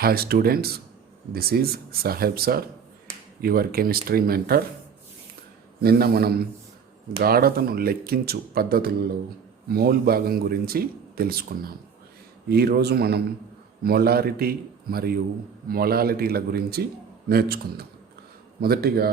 Hi students, this is Saheb sir, your chemistry mentor. నిన్న మనం గాఢతను లెక్కించు పద్ధతుల్లో మోల్ భాగం గురించి తెలుసుకున్నాం. ఈరోజు మనం మొలారిటీ మరియు మొలాలిటీల గురించి నేర్చుకుందాం. మొదటిగా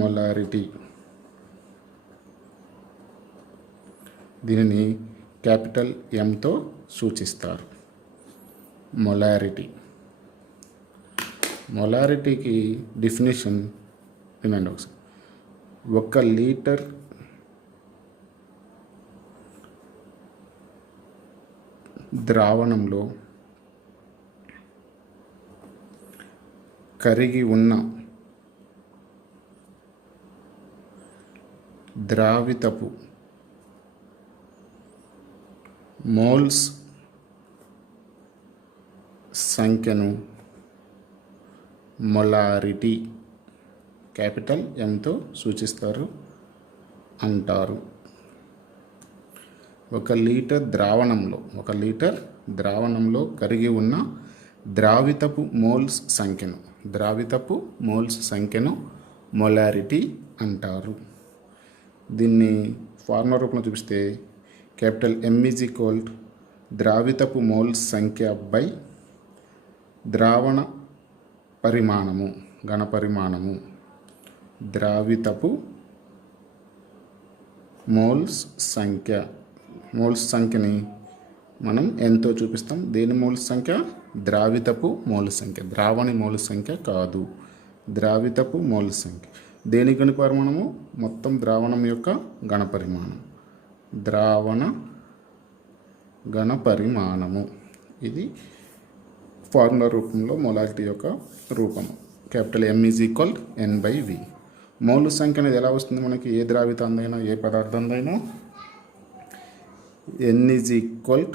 మొలారిటీ దీనిని క్యాపిటల్ ఎంతో సూచిస్తారు. మొలారిటీకి డెఫినేషన్ వినండి ఒకసారి. 1 లీటర్ ద్రావణంలో కరిగి ఉన్న ద్రావితపు మోల్స్ సంఖ్యను మొలారిటీ క్యాపిటల్ ఎంతో సూచిస్తారు అంటారు. 1 లీటర్ ద్రావణంలో కరిగి ఉన్న ద్రావితపు మోల్స్ సంఖ్యను మొలారిటీ అంటారు. దీన్ని ఫార్ములా రూపంలో చూపిస్తే క్యాపిటల్ M ఈజ్ ఈక్వల్ ద్రావితపు మోల్స్ సంఖ్య బై ద్రావణ పరిమాణము ఘనపరిమాణము. ద్రావితపు మోల్స్ సంఖ్యని మనం ఎంతో చూపిస్తాం. దేని మోల్స్ సంఖ్య? ద్రావితపు మోల్స్ సంఖ్య, ద్రావణి మోల్స్ సంఖ్య కాదు, ద్రావితపు మోల్స్ సంఖ్య. దేని ఘనపరిమాణము? మొత్తం ద్రావణం యొక్క ఘనపరిమాణం, ద్రావణ ఘనపరిమాణము. ఇది ఫార్ములా రూపంలో మొలారిటీ యొక్క రూపము. Capital M is equal N/V. Mole సంఖ్య అనేది ఎలా వస్తుంది మనకి? ఏ ద్రావితందైనా ఏ పదార్థందైనా N ఈజ్ ఈక్వల్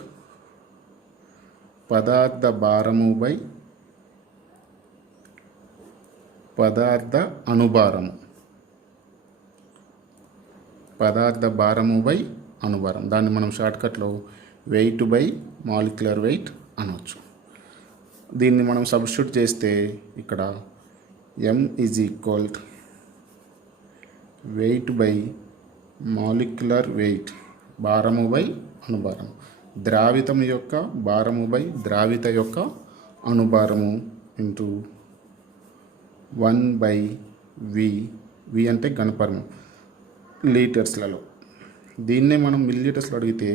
పదార్థ భారము బై పదార్థ అనుభారము, దాన్ని మనం షార్ట్కట్లో వెయిట్ బై మాలిక్యులర్ వెయిట్ అనవచ్చు. దీన్ని మనం సబ్స్టిట్యూట్ చేస్తే ఇక్కడ M is equal wait by molecular wait, భారము బై అనుభారము, ద్రావితం యొక్క భారము బై ద్రావిత యొక్క అనుభారము ఇంటూ 1/V. V అంటే ఘనపరిమాణం లీటర్స్లలో. దీన్నే మనం మిల్లీలీటర్స్లో అడిగితే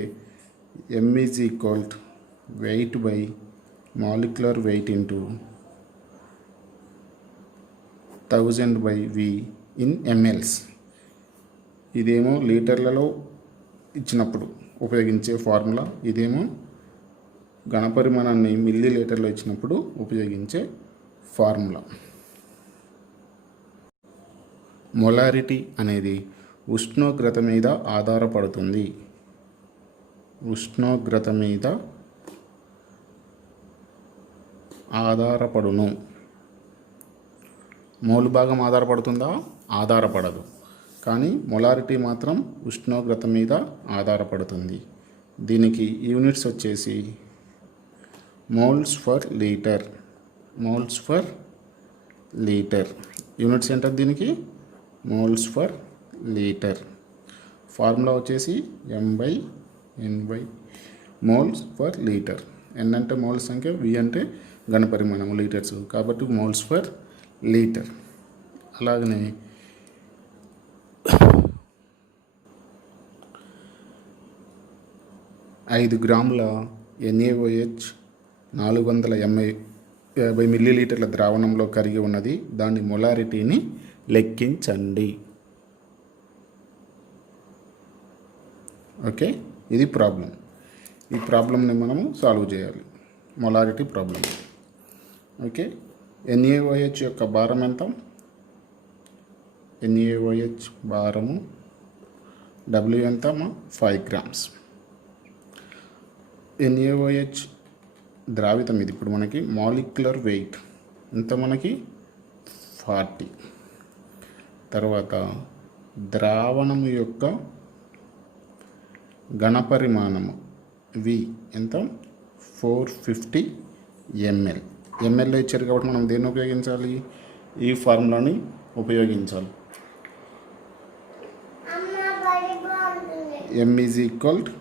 M is equal wait by molecular weight into 1000/V in mls. ఇదేమో లీటర్లలో ఇచ్చినప్పుడు ఉపయోగించే ఫార్ములా, ఇదేమో ఘనపరిమాణాన్ని మిల్లీ లీటర్లో ఇచ్చినప్పుడు ఉపయోగించే ఫార్ములా. మొలారిటీ అనేది ఉష్ణోగ్రత మీద ఆధారపడుతుంది. ఆధారపడును. మోల్ భాగం ఆధారపడుతుందా? ఆధారపడదు. కానీ మొలారిటీ మాత్రం ఉష్ణోగ్రత మీద ఆధారపడుతుంది. దీనికి యూనిట్స్ వచ్చేసి మోల్స్ ఫర్ లీటర్. యూనిట్స్ ఏంటంటే దీనికి మోల్స్ ఫర్ లీటర్. ఫార్ములా వచ్చేసి M/N/, moles per litre. N అంటే మోల్స్ సంఖ్య, V అంటే ఘనపరిమాణము లీటర్స్, కాబట్టి మోల్స్ ఫర్ లీటర్. అలాగనే 5 గ్రాముల NaOH 450 మిల్లీలీటర్ల ద్రావణంలో కరిగి ఉన్నది. దాని మొలారిటీని లెక్కించండి. ఓకే, ఇది ప్రాబ్లం. ఈ ప్రాబ్లంని మనము సాల్వ్ చేయాలి, మొలారిటీ ప్రాబ్లం. ఓకే, NaOH యొక్క భారం ఎంత? NaOH భారము W ఎంత? 5 grams. NaOH ద్రావితం ఇది. ఇప్పుడు మనకి మాలిక్యులర్ వెయిట్ ఎంత? మనకి 40. తర్వాత ద్రావణము యొక్క ఘనపరిమాణము V ఎంత? 450 ml. ఎంఎల్లో ఇచ్చారు కాబట్టి మనం దేన్ని ఉపయోగించాలి? ఈ ఫార్ములాని ఉపయోగించాలి. M is equal to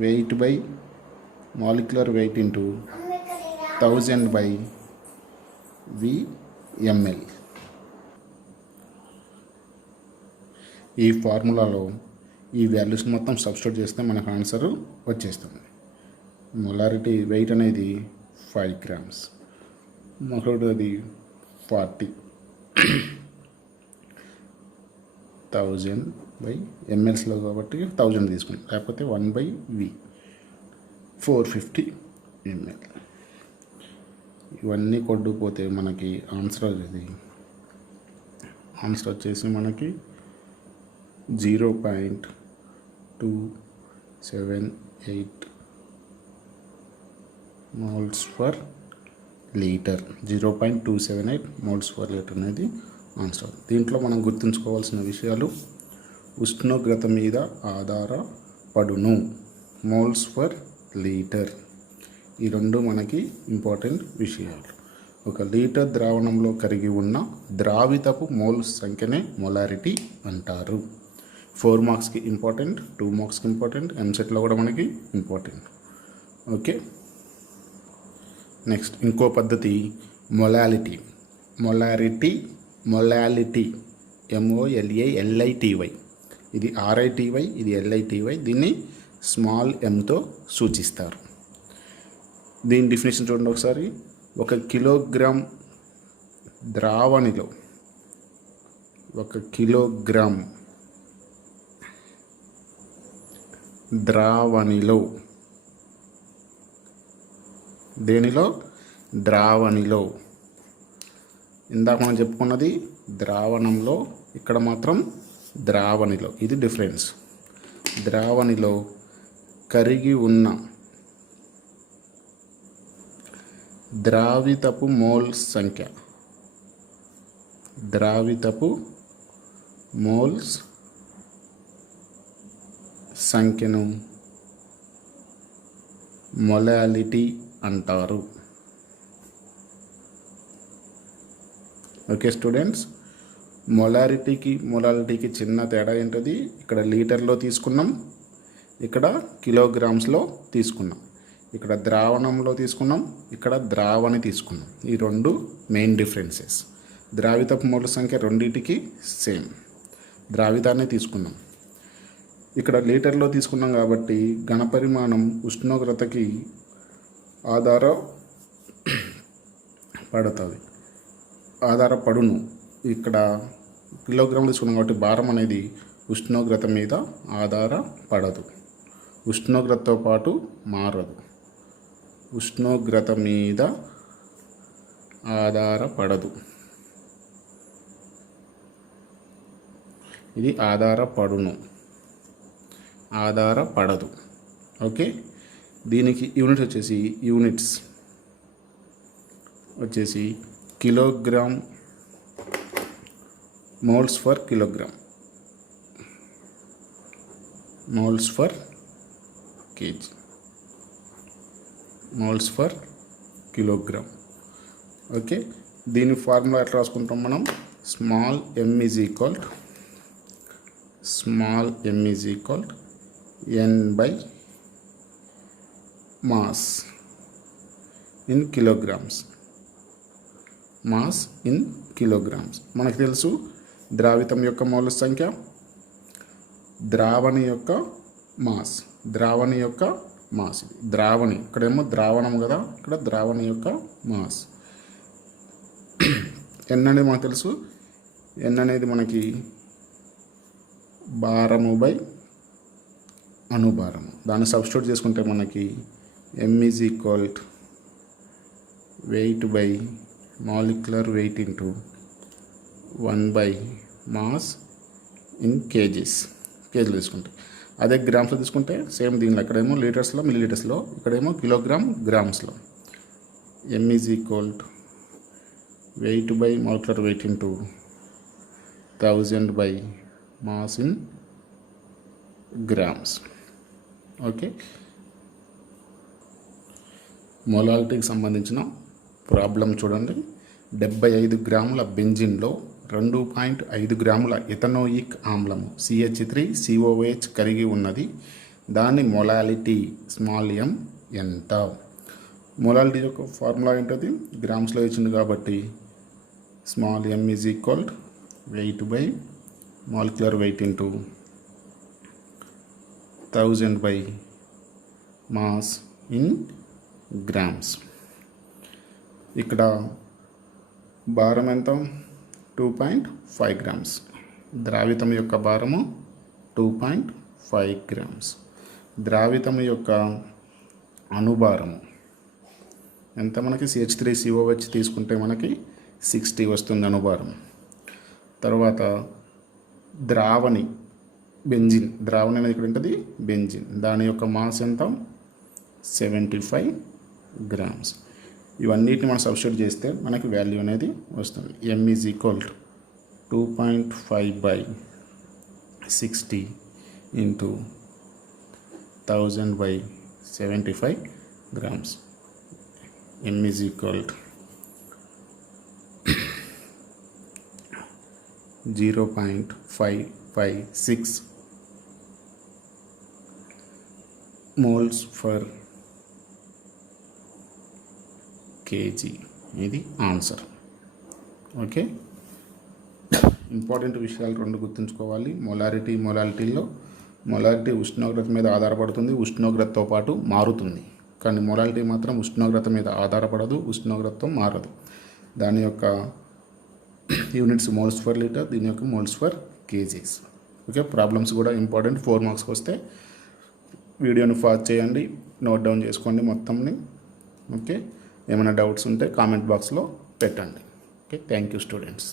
weight by molecular weight into 1000 by V ml. ఈ ఫార్ములాలో ఈ వాల్యూస్ మొత్తం సబ్స్టిట్యూట్ చేస్తే మనకు ఆన్సర్ వచ్చేస్తుంది. మొలారిటీ వెయిట్ అనేది 5 grams, మరొకటి 40 1000 బై ఎంఎల్స్లో కాబట్టి 1000 తీసుకుని, లేకపోతే 1/V 450 ml. ఇవన్నీ కొట్టుకుపోతే మనకి ఆన్సర్ వచ్చేసి మనకి 0.278 moles per litre. 0.278 moles per litre అనేది ఆన్సర్. దీంట్లో మనం గుర్తుంచుకోవాల్సిన విషయాలు: ఉష్ణోగ్రత మీద ఆధారపడును, మోల్స్ పర్ లీటర్. ఈ రెండు మనకి ఇంపార్టెంట్ విషయాలు. ఒక లీటర్ ద్రావణంలో కరిగి ఉన్న ద్రావితపు మోల్స్ సంఖ్యనే మొలారిటీ అంటారు. 4 మార్క్స్కి ఇంపార్టెంట్, 2 మార్క్స్కి ఇంపార్టెంట్, ఎంసెట్లో కూడా మనకి ఇంపార్టెంట్. ఓకే, నెక్స్ట్ ఇంకో పద్ధతి మొలాలిటీ. Molality MOLALITY. ఇది RITY, ఇది LITY. దీన్ని స్మాల్ mతో సూచిస్తారు. దీని డెఫినేషన్ చూడండి ఒకసారి. 1 కిలోగ్రామ్ ద్రావణిలో 1 కిలోగ్రామ్ ద్రావణిలో, దేనిలో? ద్రావణిలో. ఇందాక మనం చెప్పుకున్నది ద్రావణంలో, ఇక్కడ మాత్రం ద్రావణిలో. ఇది డిఫరెన్స్. ద్రావణిలో కరిగి ఉన్న ద్రావితపు మోల్స్ సంఖ్య, ద్రావితపు మోల్స్ సంఖ్యను మొలాలిటీ అంటారు. ఓకే స్టూడెంట్స్, మొలాలిటీకి చిన్న తేడా ఏంటది? ఇక్కడ లీటర్లో తీసుకున్నాం, ఇక్కడ కిలోగ్రామ్స్లో తీసుకున్నాం. ఇక్కడ ద్రావణంలో తీసుకున్నాం, ఇక్కడ ద్రావణి తీసుకున్నాం. ఈ రెండు మెయిన్ డిఫరెన్సెస్. ద్రావితపు మోల్స్ సంఖ్య రెండింటికి సేమ్, ద్రావితాన్ని తీసుకున్నాం. ఇక్కడ లీటర్లో తీసుకున్నాం కాబట్టి ఘనపరిమాణం ఉష్ణోగ్రతకి ఆధారపడును. ఇక్కడ కిలోగ్రాములు తీసుకున్నాం కాబట్టి భారం అనేది ఉష్ణోగ్రత మీద ఆధారపడదు, ఉష్ణోగ్రతతో పాటు మారదు. ఉష్ణోగ్రత మీద ఆధారపడదు, ఇది ఆధారపడదు. ఓకే, దీనికి యూనిట్స్ వచ్చేసి kilogram moles for kilogram, moles for KG, moles for kilogram. Okay, దీని ఫార్ములా ఎట్లా రాసుకుంటాం మనం? Small m is equal n by mass in kilograms. Mass in kilograms. మనకు తెలుసు ద్రావితం యొక్క మోల్స్ సంఖ్య, ద్రావణి యొక్క మాస్. ద్రావణి ఇక్కడేమో ద్రావణం కదా, ఇక్కడ ద్రావణి యొక్క మాస్. n అనేది మనకు తెలుసు. n అనేది మనకి భారము బై అణుభారము. దాన్ని సబ్స్టిట్యూట్ చేసుకుంటే మనకి m is equal to weight by molecular weight into 1 mass in కేజీలు తీసుకుంటే. అదే గ్రామ్స్లో తీసుకుంటే సేమ్. దీనిలో ఇక్కడేమో లీటర్స్లో, మిల్లీలీటర్స్లో, ఇక్కడేమో కిలోగ్రామ్ గ్రామ్స్లో. m is equal to weight by molecular weight into 1000 by mass in grams. Okay, మొలాలిటీకి సంబంధించిన ప్రాబ్లం చూడండి. 75 గ్రాముల బెంజిన్లో 2.5 గ్రాముల ఎథనోయిక్ ఆమ్లము CH3COOH కలిగి ఉన్నది. దాని మొలాలిటీ స్మాల్ m ఎంత? మొలాలిటీ యొక్క ఫార్ములా ఏంటది? గ్రామ్స్లో ఇచ్చింది కాబట్టి small m is equal wait by molecular weight into 1000 by mass in grams. ఇక్కడ భారం ఎంత? 2.5 గ్రామ్స్. ద్రావితం యొక్క భారము 2.5 గ్రామ్స్. ద్రావితం యొక్క అణుభారము ఎంత? మనకి CH3COOH తీసుకుంటే మనకి 60 వస్తుంది అణుభారం. తర్వాత ద్రావణి బెంజిన్, ద్రావణి అనేది ఇక్కడ ఉంటుంది బెంజిన్, దాని యొక్క మాస్ ఎంత? 75 గ్రామ్స్. ఇవన్నిటిని మనం సబ్స్టిట్యూట్ చేస్తే మనకి వాల్యూ అనేది వస్తుంది. m is equal to 2.5 by 60 into 1000 by 75 grams. m is equal to 0.556 moles for KG. ఇది ఆన్సర్. ఓకే, ఇంపార్టెంట్ విషయాలు రెండు గుర్తుంచుకోవాలి. మొలాలిటీలో మొలాలిటీ ఉష్ణోగ్రత మీద ఆధారపడుతుంది, ఉష్ణోగ్రతతో పాటు మారుతుంది. కానీ మొలాలిటీ మాత్రం ఉష్ణోగ్రత మీద ఆధారపడదు, ఉష్ణోగ్రతతో మారదు. దాని యొక్క యూనిట్స్ మోల్స్ ఫర్ లీటర్, దీని యొక్క moles for kgs. Okay, problems కూడా ఇంపార్టెంట్. 4 మార్క్స్కి వస్తే వీడియోని ఫాస్ట్ చేయండి, నోట్ డౌన్ చేసుకోండి మొత్తంని. ఓకే, ఏమైనా డౌట్స్ ఉంటే కామెంట్ బాక్స్లో పెట్టండి. Okay, thank you students.